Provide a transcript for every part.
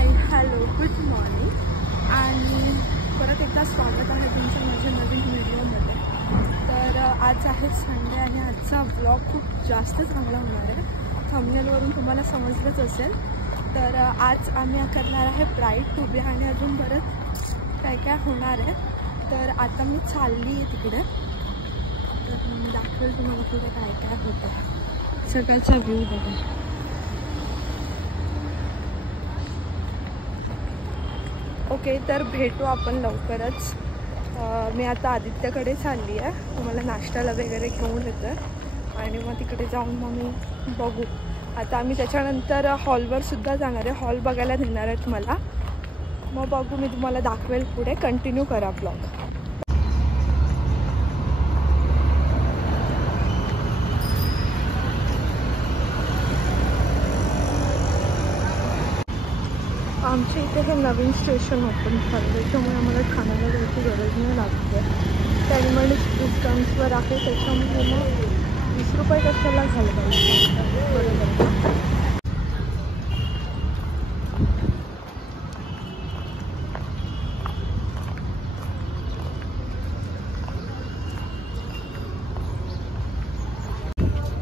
Hi hello good morning आणि परत एकदा स्वागत आहे तुमचं माझ्या नवीन व्हिडिओमध्ये. तर आज आहे संडे आणि आजचा ब्लॉग खूप जास्त चांगला होणार आहे. थंबनेलवरून तुम्हाला समजलंच असेल. तर आज आम्ही करणार आहे ब्राईड टू बी आणि अजून बरंच काय काय होणार आहे. तर आता मी चालली आहे तिकडे, तर मी दाखवेल तुम्हाला पुढे काय काय होतं. सकाळचा व्ह्यू बघा. ओके, तर भेटू आपण लवकरच. मी आता आदित्यकडे चालली आहे, तुम्हाला नाश्त्याला वगैरे घेऊन येतं आणि मग तिकडे जाऊन मग मी बघू. आता आम्ही त्याच्यानंतर हॉलवर सुद्धा जाणार आहे, हॉल बघायला नेणार आहेत मला. मग बघू, मी तुम्हाला दाखवेल पुढे. कंटिन्यू करा ब्लॉग. आमच्या इथे हे नवीन स्टेशन ओपन झालं, त्याच्यामुळे आम्हाला ठाण्याला जायची गरज नाही लागते. 10 मिनिट्स डिस्टन्सवर आहे, त्याच्यामुळे मग 20 रुपये कशाला घालवायचे. बरोबर.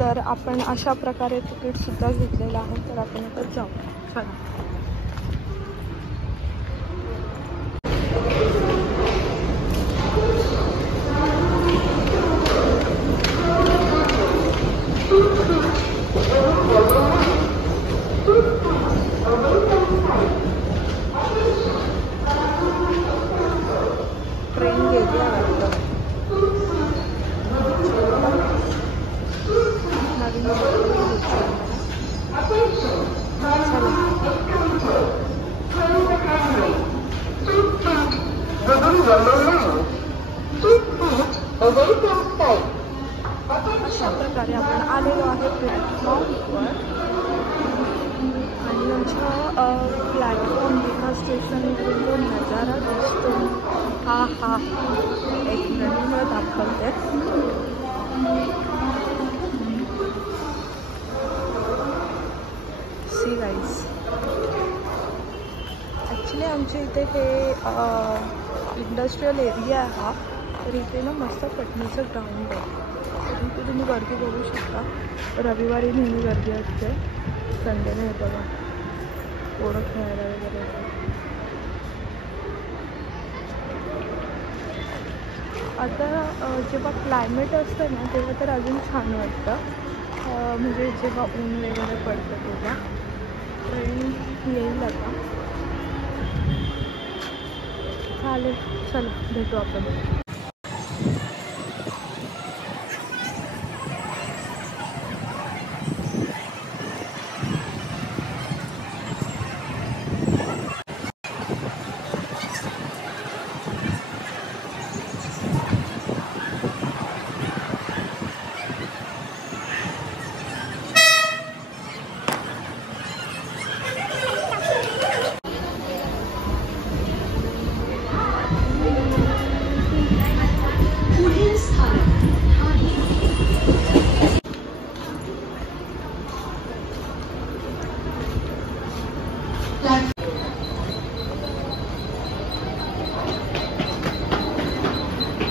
तर आपण अशा प्रकारे तिकीटसुद्धा घेतलेलं आहे. तर आपण आता जाऊ. चला. ट्रेन गेली आहे अशा प्रकारे आपण आलेलो आहे प्लॅटफॉर्मवर. आणि आमच्या प्लॅटफॉर्म एका स्टेशनवरून जो नजारा दिसतो हा एक मिनिट दाखवते. सी गाईज, ॲक्च्युली आमच्या इथे हे इंडस्ट्रियल एरिया आहे हा. तर इथे ना मस्त पटणीचं ग्राउंड आहे. तर इथे तुम्ही गर्दी बघू शकता. रविवारी नेहमी गर्दी असते, संडे नाही बघा. पोरं खेळायला वगैरे. आता जेव्हा क्लायमेट असतं ना तेव्हा तर अजून छान वाटतं. म्हणजे जेव्हा ऊन वगैरे पडतं तेव्हा. ट्रेन येईल आता. चालेल, चला भेटू आपण.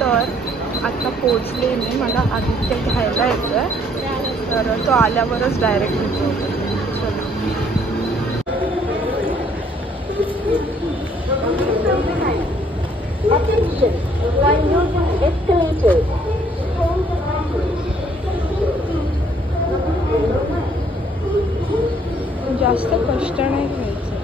तर आता पोचले मी. मला आदित्य घ्यायला येतो आहे, तर तो आल्यावरच डायरेक्ट येतो. जास्त कष्ट नाही घ्यायचं.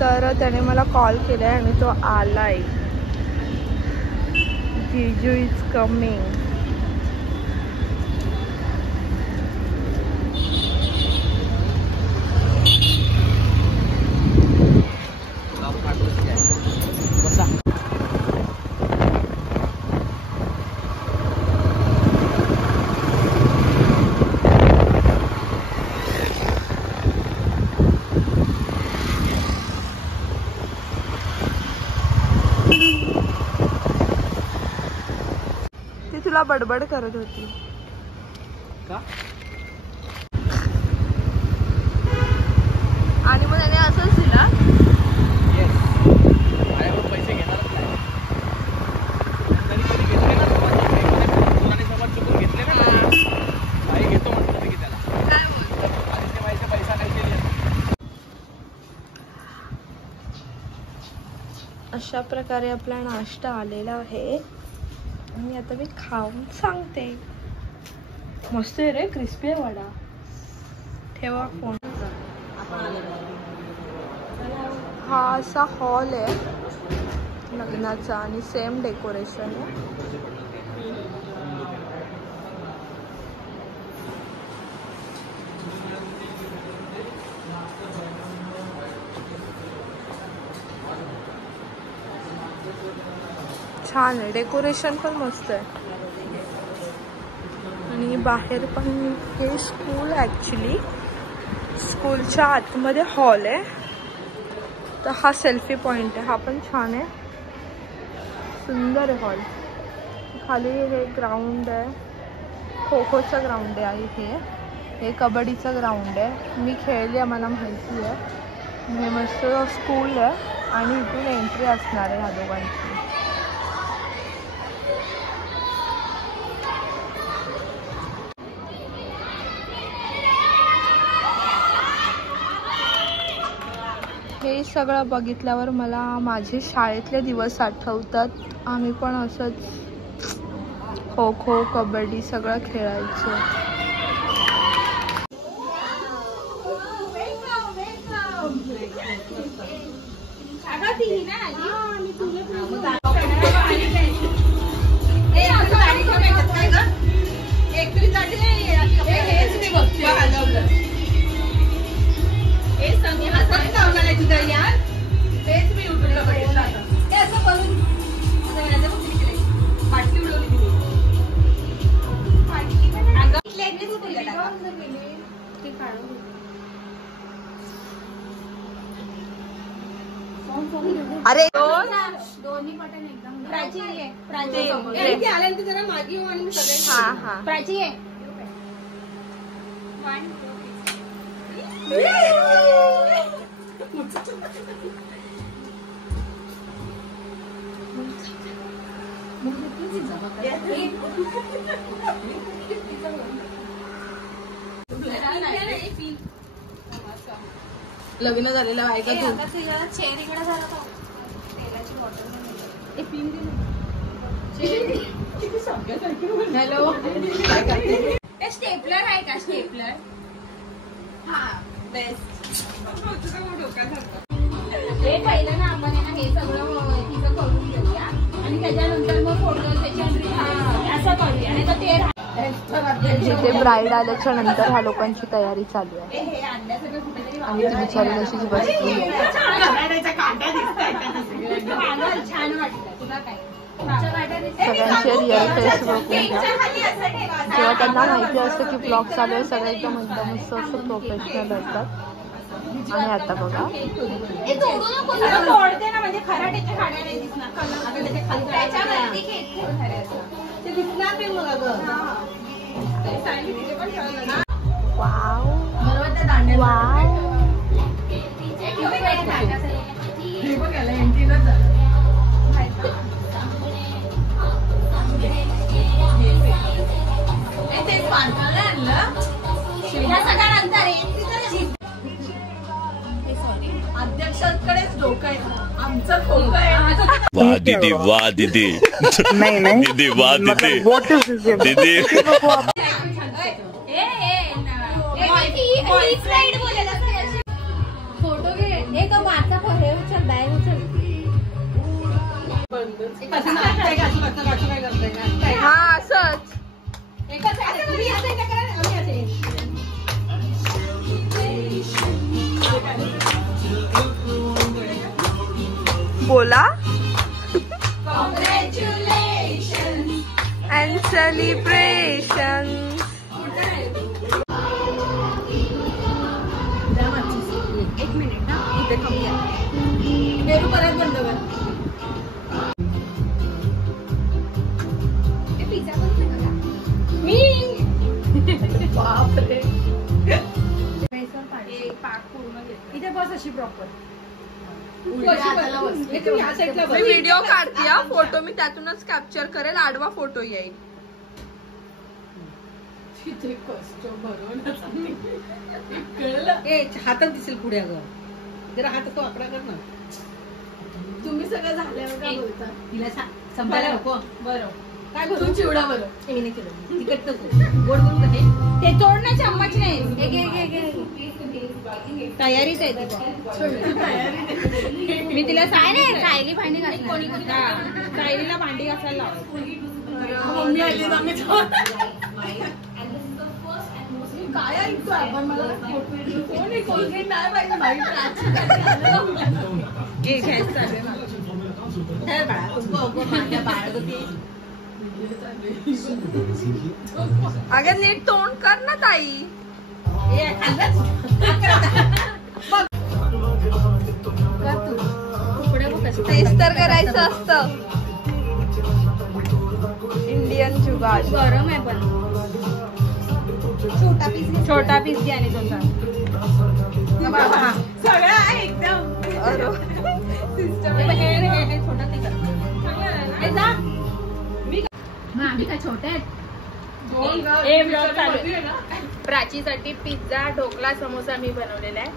तर त्याने मला कॉल केला आहे आणि तो आला आहे. जीजू इज कमिंग. तुला बडबड करत होती का? आणि मग त्याने असंच दिला. पैसे घेणारच नाही. कधी कधी घेतले ना मुलाने समोर चुकून घेतले ना काही घेतो म्हटलं की त्याला काय बोलतो पैसा काही केले. अशा प्रकारे आपला नाश्ता आलेला आहे आणि आता मी खाऊन सांगते. मस्त आहे रे, क्रिस्पी आहे वडा. ठेवा फोन. हा असा हॉल आहे लग्नाचा आणि सेम डेकोरेशन आहे. छान आहे, डेकोरेशन पण मस्त आहे. आणि बाहेर पण हे स्कूल ॲक्च्युली स्कूलच्या आतमध्ये हॉल आहे. तर हा सेल्फी पॉइंट आहे, हा पण छान आहे, सुंदर आहे हॉल. खाली हे ग्राउंड आहे, खो खोचं ग्राउंड आहे. हे कबड्डीचं ग्राउंड आहे. मी खेळली आहे, मला माहिती आहे. हे मस्त स्कूल आहे आणि इथून एंट्री असणार आहे ह्या दोघांची. हे सगळं बघितल्यावर मला माझे शाळेतले दिवस आठवतात. आम्ही पण असंच खो खो कबड्डी सगळं खेळायचो. अरे दोन्ही बटन एकदम प्राची आल्यानंतर जरा मागे येऊ आणि सगळे. हा हा प्राची आहे. लग्न झालेला आहे का तू? चेअर इकडे झाला तो तेलाची बॉटल. हॅलो, स्टेपलर आहे का? स्टेपलर हा बेस्ट. हे पहिलं ना आपण आहे ना हे सगळं तिचं करून घेऊया आणि त्याच्यानंतर मग फोटो त्याची असं करूया. आणि तर ते जिथे ब्राईड आल्याच्या नंतर ह्या लोकांची तयारी चालू आहे आणि ती बिचारी अशीच बसली. छान वाटलं तुला काय? सगळ्यांचे रिअल फेस बघून घ्या. जेव्हा त्यांना माहिती असतं की ब्लॉग चालू आहे सगळं एकदम मस्त असं प्रोफेशनल असतात. आणि आता बघा म्हणजे खराट्याच्या गाड्या नाही दिसणार. Wow wow. अध्यक्षांकडेच डोकं आहे आमचं. खोकं आहे. वाह दीदी, वाह दीदी. नहीं नहीं दीदी, वाह दीदी. व्हाट इज दिस दीदी फोटो घे. एक माझा हे उचल, बॅग उचल. हा असंच बोला. and celebrations. एक मिनिट ना इथे थांबूया. मेरू परत बंद कर. पिझ्झा पण पूर्ण घेतलं. इथे बस अशी प्रॉपर. व्हिडिओ काढते हा, फोटो मी त्यातूनच कॅप्चर करेल, आडवा फोटो येईल. तिथे कष्ट भरवून हातात दिसेल पुढे. अगं जरा हात तो आकडा कर ना. तुम्ही सगळं झाल्यावर काय बोलता? तिला संभाळा नको. बरं काय तू बोलू? चिवडा बरं. हे नाही केलं तिकडचं गोड करू का हे? ते तोड ना चम्मच नाही. तयारीच आहे ती. मी तिला सायली भांडी घासणार. सायलीला भांडी घासायला मम्मी आली आम्ही काय ऐकतो आपण. मला कोण कोलगेट नाही पाहिजे माहिती. अगं नीट तोंड कर ना ताई. तेच तर करायचं असतं. इंडियन जुगाड. गरम आहे पण छोटा पीस घ्या आणि तुमचा सगळं आहे एकदम. आम्ही काय छोटे आहेत. प्राचीसाठी पिझ्झा, ढोकळा, समोसा मी बनवलेला आहे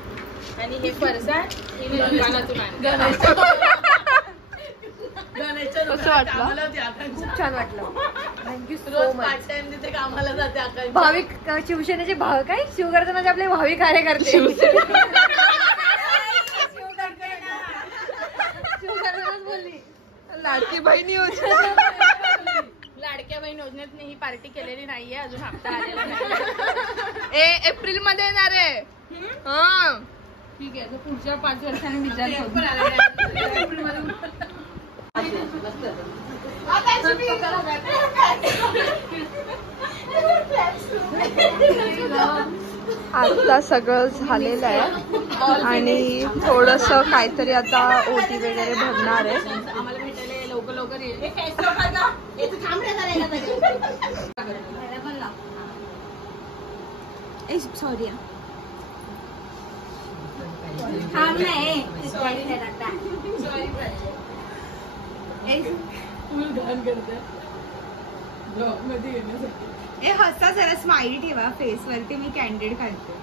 आणि हे फरसाण मी दुकानातून आणलं. कसं वाटलं? खूप छान वाटलं. Thank you so much. तिथे कामाला जाते. भाविक शिवसेनेचे भाव काय शिवगर्जनाचे आपले भावी कार्यकर्ते. शिवगर्जनाच बोलली. लाडकी बहीण योजना. लाडक्या बहीण योजनेत ही पार्टी केलेली नाहीये अजून. हप्ता आलेला नाही. एप्रिल मध्ये येणार आहे. हा ठीक आहे. तर पुढच्या 5 वर्षांनी विचार आता सगळं झालेलं आहे आणि थोडस काहीतरी आता ओटी वगैरे भरणार आहे. आम्हाला भेटायला लवकर लवकर येईल. सॉरी हसा जरा स्माइली ठेवा फेस वरती. मी कॅन्डिड काढते.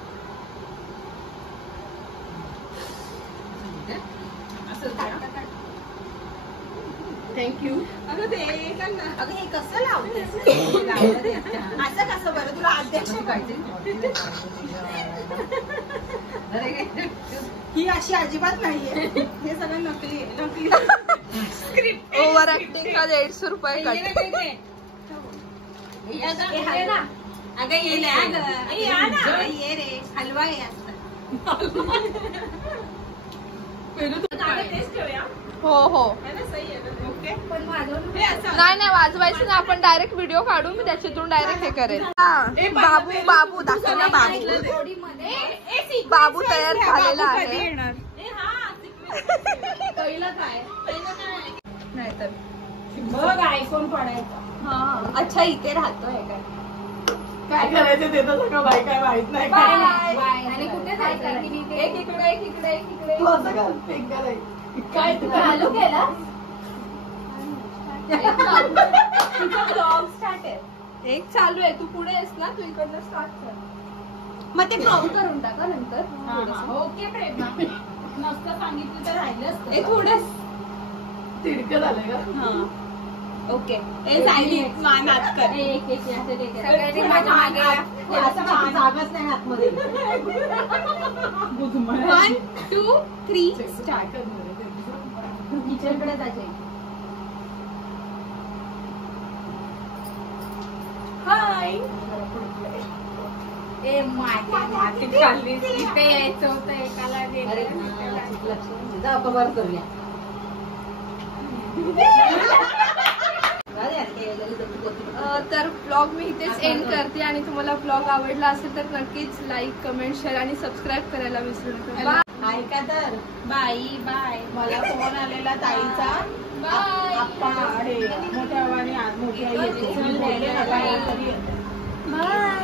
थँक्यू. अगं ते अगं हे कसं लावते असं कसं बरं. तुला अध्यक्ष ही अशी अजिबात नाहीये. हे सगळं नकली नकली स्क्रिप्ट. ओव्हर ऍक्टिंग का 150 रुपये कट. अगं ये रे हलवा आहे. हो हो. नाही वाजवायचं ना. आपण डायरेक्ट व्हिडिओ काढू. मी त्याच्यातून डायरेक्ट हे करेल. बाबू दाखव ना. बाबू तयार झालेला आहे. नाही तर बघ आयफोन पडायचा. अच्छा इथे राहतोय काय करायचं ते तर सगळं बाई काय माहित नाही. आणि कुठे जायचं. एक इकडे एक इकडे एक इकडे. काय तू चालू केला. एक चालू आहे. तू पुढे आहेस ना. तू इकडनं स्टार्ट कर. मग ते करून टाका नंतर. ओके प्रेरणा. मस्त सांगितलं तर राहिलं असतं. थोडं तिडकं झालंय का. ओके. नाच कर. जागाच नाही आतमध्ये. 1 2 3 स्टार्ट. किचनकडे जायचे. हाय. माती खाल्ली. इथे यायचं होतं एकाला. जा कवर करूया. तर ब्लॉग मी इथेच एंड करते आणि तुम्हाला ब्लॉग आवडला असेल तर नक्कीच लाईक कमेंट शेअर आणि सबस्क्राईब करायला विसरू नका. ऐका तर बाय बाय. मला फोन आलेला ताईचा. आप्पा हे मोठ्या आणि मोठी आई येते. बाय.